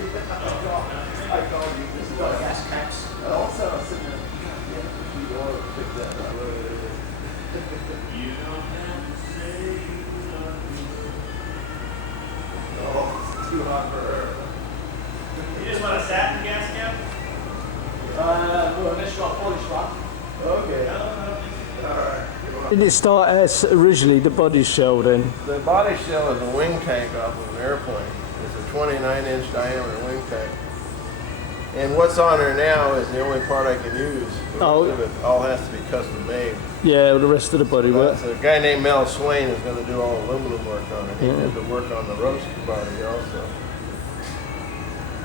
I called you. This is what gas caps. Also, I was sitting there. Yeah, you ought to pick that up. You don't have to say you love me. Oh, it's too hot for her. You just want a satin gas cap? Well, unless you got a polish one. Okay. Alright. Did it start as originally the body shell then? The body shell is a wing tank off of an airplane. It's a 29-inch diameter wing tank. And what's on there now is the only part I can use. The rest of it all has to be custom made. Yeah, the rest of the body work. A guy named Mel Swain is going to do all aluminum work on it. He did the work on the roast body also.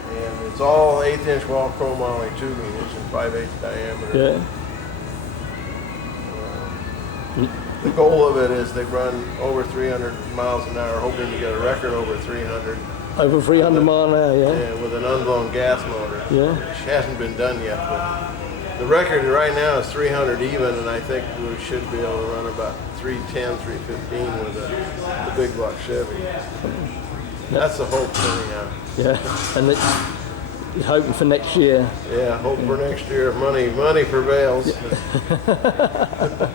And it's all 1/8-inch wall chrome moly tubing, inch and 5/8 diameter. Yeah. The goal of it is they run over 300 miles an hour, hoping to get a record over 300. Over 300 mile an hour, yeah. Yeah, with an unblown gas motor. Yeah. Which hasn't been done yet, but the record right now is 300 even, and I think we should be able to run about 310, 315 with the big block Chevy. That's the hope anyhow. Yeah, and you're hoping for next year. Yeah, hope for next year if money prevails. Yeah.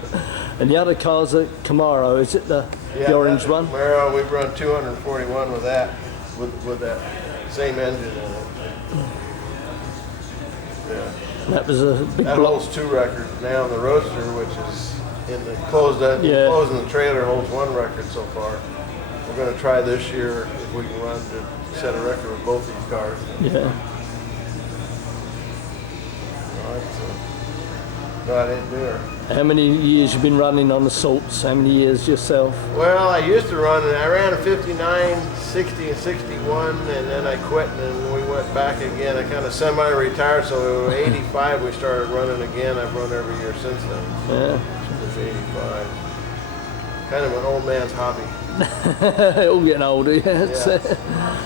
And the other car's a Camaro, is it the orange one? Camaro, we've run 241 with that, with that same engine in it. Yeah. That was a big That block. holds 2 records now. The Roadster, which is in the closed in the trailer, holds 1 record so far. We're going to try this year if we can run to set a record with both these cars. Yeah. Got it there. How many years you been running on assaults? How many years yourself? Well, I used to run, I ran a 59, 60, and 61, and then I quit, and we went back again. I kind of semi-retired, so in 85 we started running again. I've run every year since then. Yeah. Since 85. Kind of an old man's hobby. All getting older, yeah.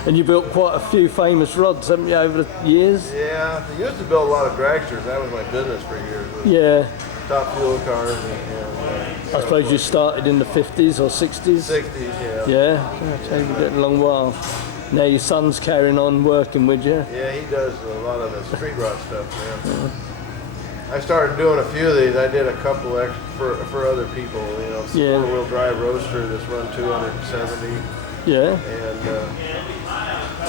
And you built quite a few famous rods, haven't you, over the years? Yeah, I used to build a lot of dragsters. That was my business for years. Yeah. Top fuel cars and I suppose you started in the 50s or 60s? 60s, yeah. Yeah, so you've got a long while. Now your son's carrying on working with you? Yeah, he does a lot of the street rod stuff, yeah. I started doing a few of these. I did a couple extra for other people, you know, four-wheel drive roaster that's run 270. Yeah. And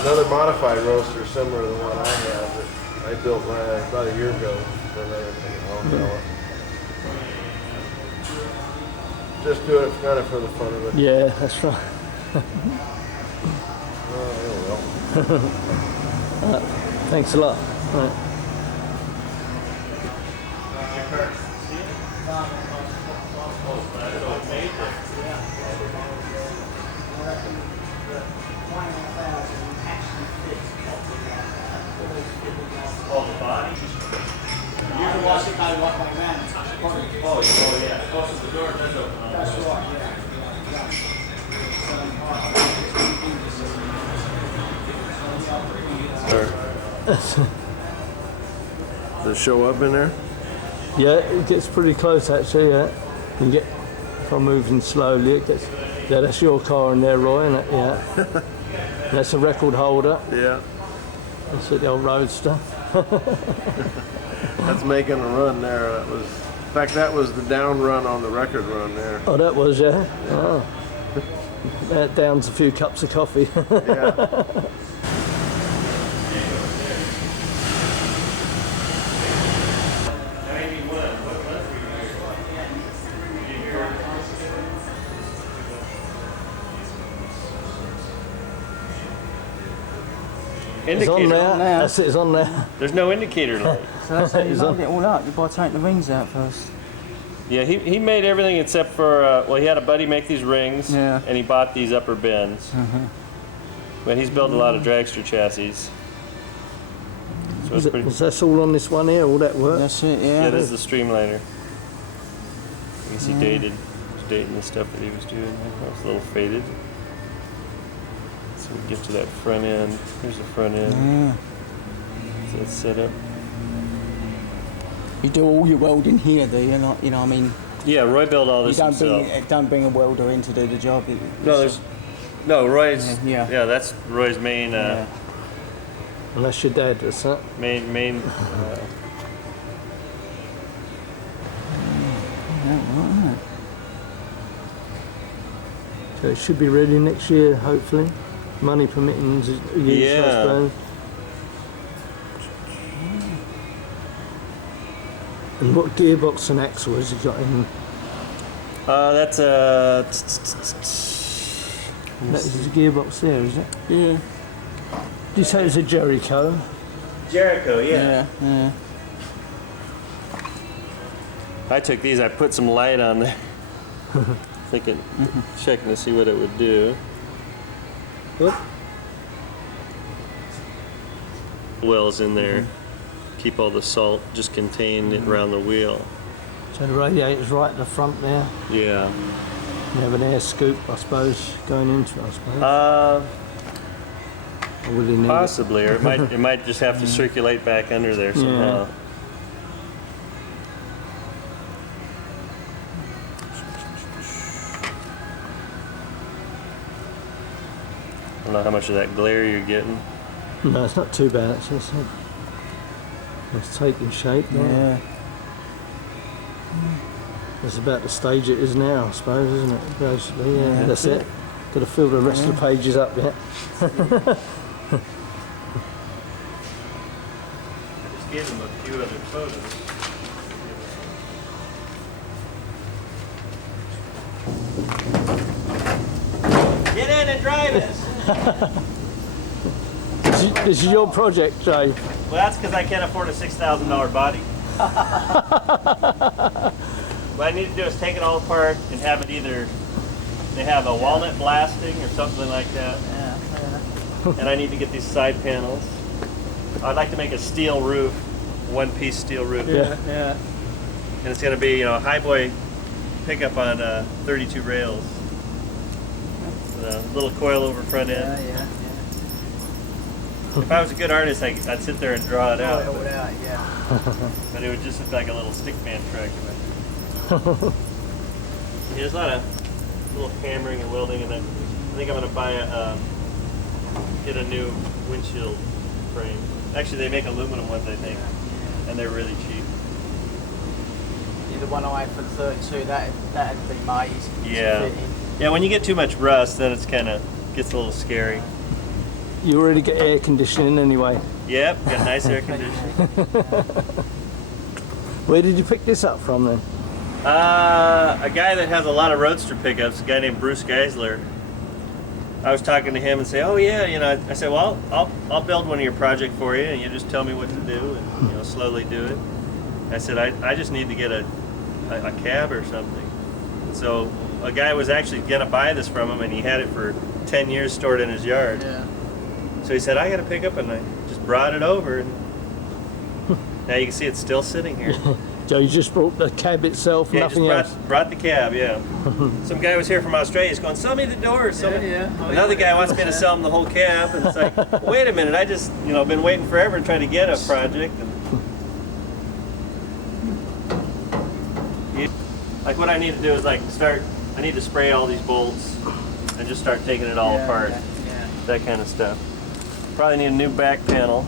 another modified roaster similar to the one I have that I built about a year ago for another fella. Just do it kind of for the fun of it. Yeah, that's right. Thanks a lot. Right. Oh, the body? You're the one that know what my man. Oh, yeah. Close to the door, that's open. That's right, Does it show up in there? Yeah, it gets pretty close actually, yeah. You can get, if I'm moving slowly, it gets, yeah, that's your car in there, Roy, isn't it? Yeah. That's a record holder. Yeah. That's the old Roadster. That's making a run there. That was, in fact, that was the down run on the record run there. Oh, that was, yeah? Oh. That downs a few cups of coffee. Yeah. It's on there. That's it, it's on there. There's no indicator light. So that's how you load it all up. You got to take the rings out first. Yeah, he made everything except for, well, he had a buddy make these rings, and he bought these upper bends. But he's built a lot of dragster chassis. So it's pretty... Was that all on this one here, all that work? That's it, yeah. Yeah, this is the Streamliner. You can see dated. He's dating the stuff that he was doing. It's a little faded. So we get to that front end. Here's the front end. Yeah. So it's set up. You do all your welding here, do you? Not, you know, I mean. Yeah, Roy built all this himself. Don't bring a welder in to do the job. No, Roy's. Yeah. Yeah, that's Roy's main Unless your dad does that. Main. So it should be ready next year, hopefully. Money permitting, I suppose. And what gearbox and axle has he got in? That's a. That is his gearbox there, is it? Yeah. Did you say it was a Jericho? Jericho, yeah. Yeah. I took these. I put some light on there, thinking, checking to see what it would do. What? Wells in there, keep all the salt just contained around the wheel. So the radiator's right at the front there. Yeah. You have an air scoop, I suppose, going into it, I suppose. Or will he need Possibly, or it might just have to circulate back under there somehow. I don't know how much of that glare you're getting. it? No, it's not too bad. It's taking shape now. Yeah. It's about the stage it is now, I suppose, isn't it? Basically, yeah, that's it. Got to fill the rest of the pages up yet. I just gave them a few other photos. Get in and drive it! This is your project, Jay. Well, that's because I can't afford a $6,000 body. What I need to do is take it all apart and have it either, they have a walnut blasting or something like that. Yeah. And I need to get these side panels. I'd like to make a steel roof, one-piece steel roof. Yeah. And it's going to be, a highboy pickup on 32 rails. With a little coil-over front end. Yeah. If I was a good artist, I'd sit there and draw it out. Yeah. But it would just look like a little stick man truck. There's a lot of little hammering and welding, and then I think I'm going to buy get a new windshield frame. Actually, they make aluminum ones, I think, and they're really cheap. Yeah, the one I had for the 32, that'd be my easy. Yeah. Yeah, when you get too much rust, then it's kind of gets a little scary. You already get air conditioning anyway. Yep, got nice air conditioning. Where did you pick this up from then? A guy that has a lot of roadster pickups, a guy named Bruce Geisler. I was talking to him and say, "Oh yeah, I said, well, I'll build one of your project for you, and you just tell me what to do, and slowly do it." I said, I just need to get a cab or something. And so a guy was actually gonna buy this from him, and he had it for 10 years stored in his yard. Yeah. So he said, I got to pick up, and I just brought it over, and now you can see it's still sitting here. Joe, you just brought the cab itself, Yeah, nothing just else? brought the cab, yeah. Some guy was here from Australia, he's going, sell me the doors. Yeah. Another guy wants me to sell him the whole cab, and it's like, wait a minute, I just, been waiting forever and trying to get a project. And like what I need to do is I need to spray all these bolts and just start taking it all apart. Yeah. That kind of stuff. Probably need a new back panel.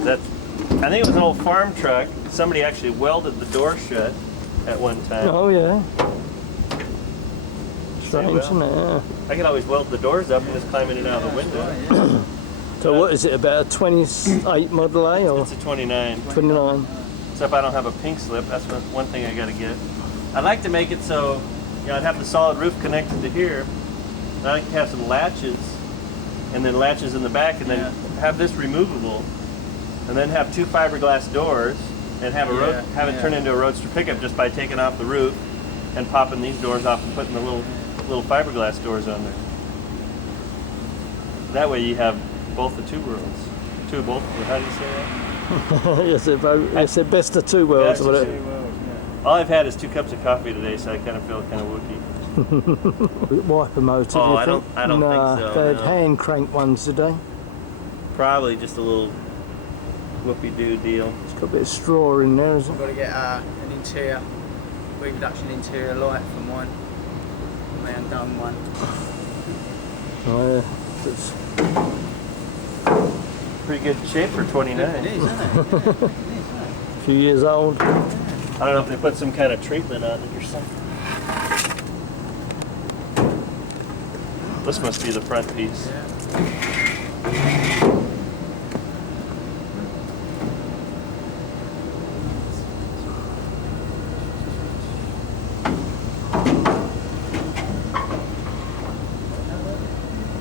I think it was an old farm truck. Somebody actually welded the door shut at one time. Oh, yeah. Say, Strange, well, isn't it? Yeah. I could always weld the doors up and just climb in and out of the window. So what is it, about a 28 Model A or It's a 29. 29? Except I don't have a pink slip. That's one thing I got to get. I'd like to make it so, I'd have the solid roof connected to here. And I'd like to have some latches, and then latches in the back, and then have this removable, and then have 2 fiberglass doors, and have it turn into a roadster pickup just by taking off the roof and popping these doors off and putting the little fiberglass doors on there. That way you have both the two worlds. How do you say that? Yes, it's best of two worlds. Best of Whatever. two All I've had is 2 cups of coffee today, so I kind of feel kind of wookie. Wiper motor. Oh, you I think? don't think so, They had no. hand crank ones today. Probably just a little whoopie-doo deal. It's got a bit of straw in there, isn't I've it? got to get an interior, reproduction interior light for mine. My undone one. Oh, yeah. pretty good shape for 29. It is, isn't it? Yeah. A few years old. I don't know if they put some kind of treatment on it or something. This must be the front piece.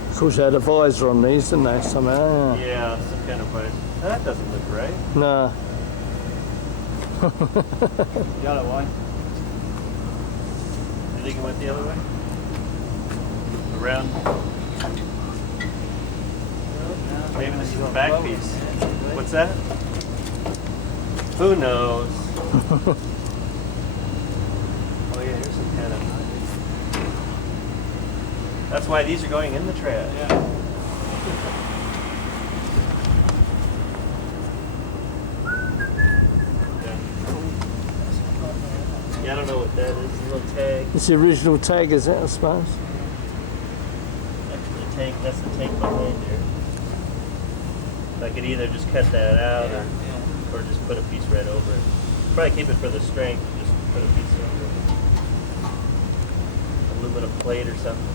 Of course, they had a visor on these, didn't they? Somehow. Yeah, some kind of place. That doesn't look right. No. The other way. You think it went the other way? Around? Maybe this is the back piece. What's that? Who knows? Oh yeah, here's some kind of... That's why these are going in the trash. Yeah. Yeah, I don't know what that is. A little tag. It's the original tag, is it, I suppose? Actually, the tank, that's the tank behind there. I could either just cut that out or just put a piece right over it. Probably keep it for the strength, just put a piece over it. Aluminum plate or something.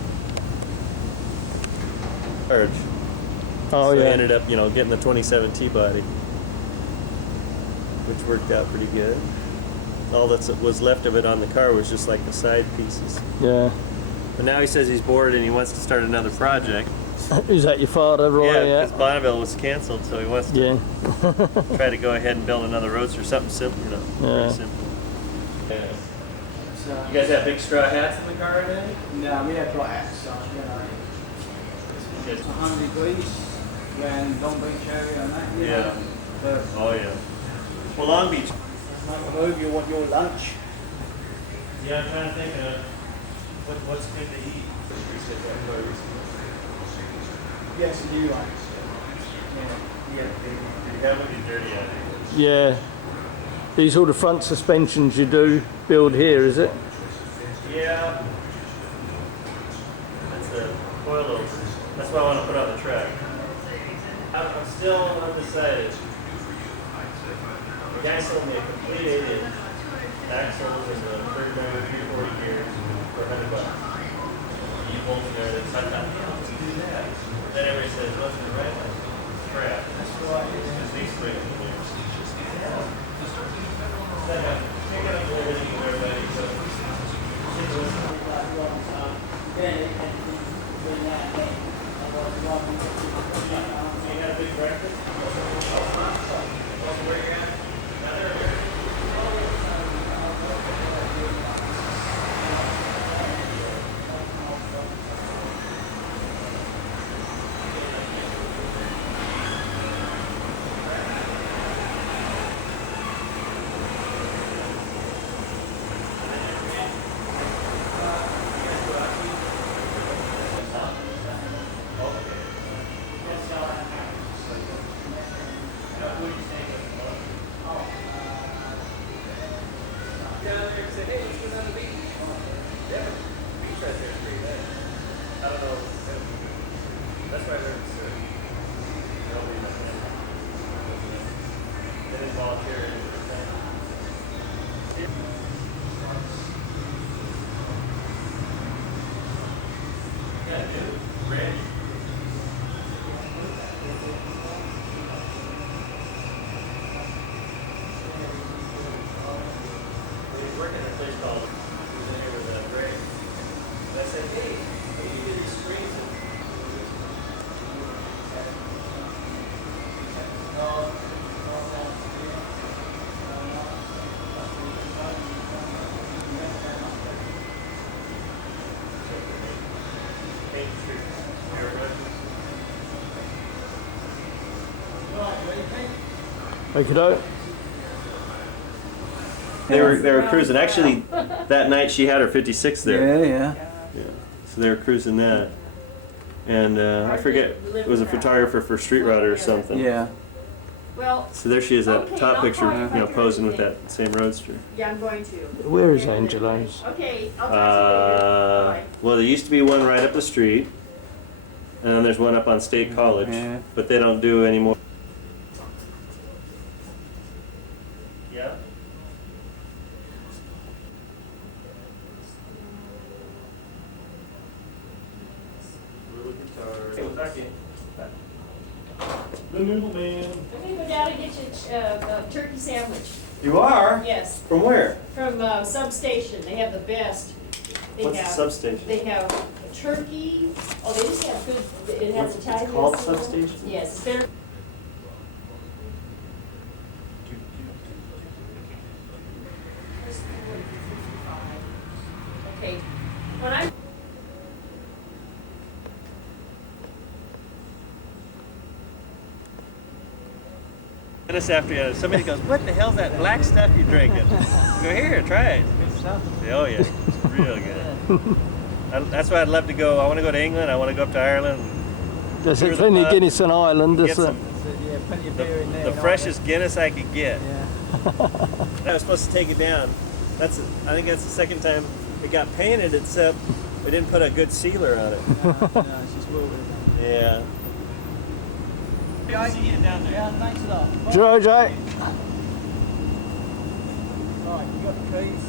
Large. Oh, So yeah. I ended up, getting the 27 T-body, which worked out pretty good. All that was left of it on the car was just like the side pieces. Yeah. But now he says he's bored and he wants to start another project. Is that your father, Roy? Yeah, because Bonnell was canceled, so he wants to Yeah. try to go ahead and build another roadster, something simple, Yeah. pretty simple. Yeah. So, You guys have big straw hats in the car today? no, we have black, so it's 100 degrees when don't bring cherry on that. Yeah. But Oh yeah. Well, Long Beach. move, you want your lunch. Yeah, I'm trying to think of what's good to eat. Yes, you do like. Yeah. That would be dirty out here. Yeah. These all the front suspensions you do build here, is it? Yeah. That's a coil. That's what I want to put on the truck. I'm still undecided. The guy sold me a complete 8-inch axles and the 39 340 gears for $100. You bolt in there, that's not just do that. Then everybody says, what's the right one? Crap. That's why it's these three. Take it up a little bit for everybody. So, you had a big breakfast? Where you at? Now there we go. Make it out. They were cruising. Actually, that night she had her 56 there. Yeah. Yeah. So they were cruising that. And I forget, it was a photographer for Street Rodder or something. Yeah. Well, So there she is, that okay, top I'll picture, call you if I do posing with anything. that same roadster. Yeah, I'm going to. Where is Angelo's? Okay, I'll talk to you later. Bye. Well, there used to be one right up the street, and then there's one up on State College, Yeah. but they don't do anymore. The noodle man. I'm gonna go down and get you a turkey sandwich. You are? Yes, From where? from Substation. They have the best. They What's have, the substation? They have turkey. Oh, they just have good. It has What's Italian. called restaurant. Substation? Yes, it's better. Okay, when I. Us after somebody goes, what the hell's that black stuff you're drinking? I go, here, try it. Good stuff. Oh yeah, it's real good. That's why I'd love to go. I want to go to England. I want to go up to Ireland. There's Tour the plenty of pub, Guinness on Ireland. Get There's some, Yeah, plenty of beer in there. the freshest Guinness I could get. Yeah. I was supposed to take it down. I think that's the second time it got painted, except we didn't put a good sealer on it. No, it's just wilted. Yeah. See you down there. Yeah, thanks a lot. George, Right, you got the keys.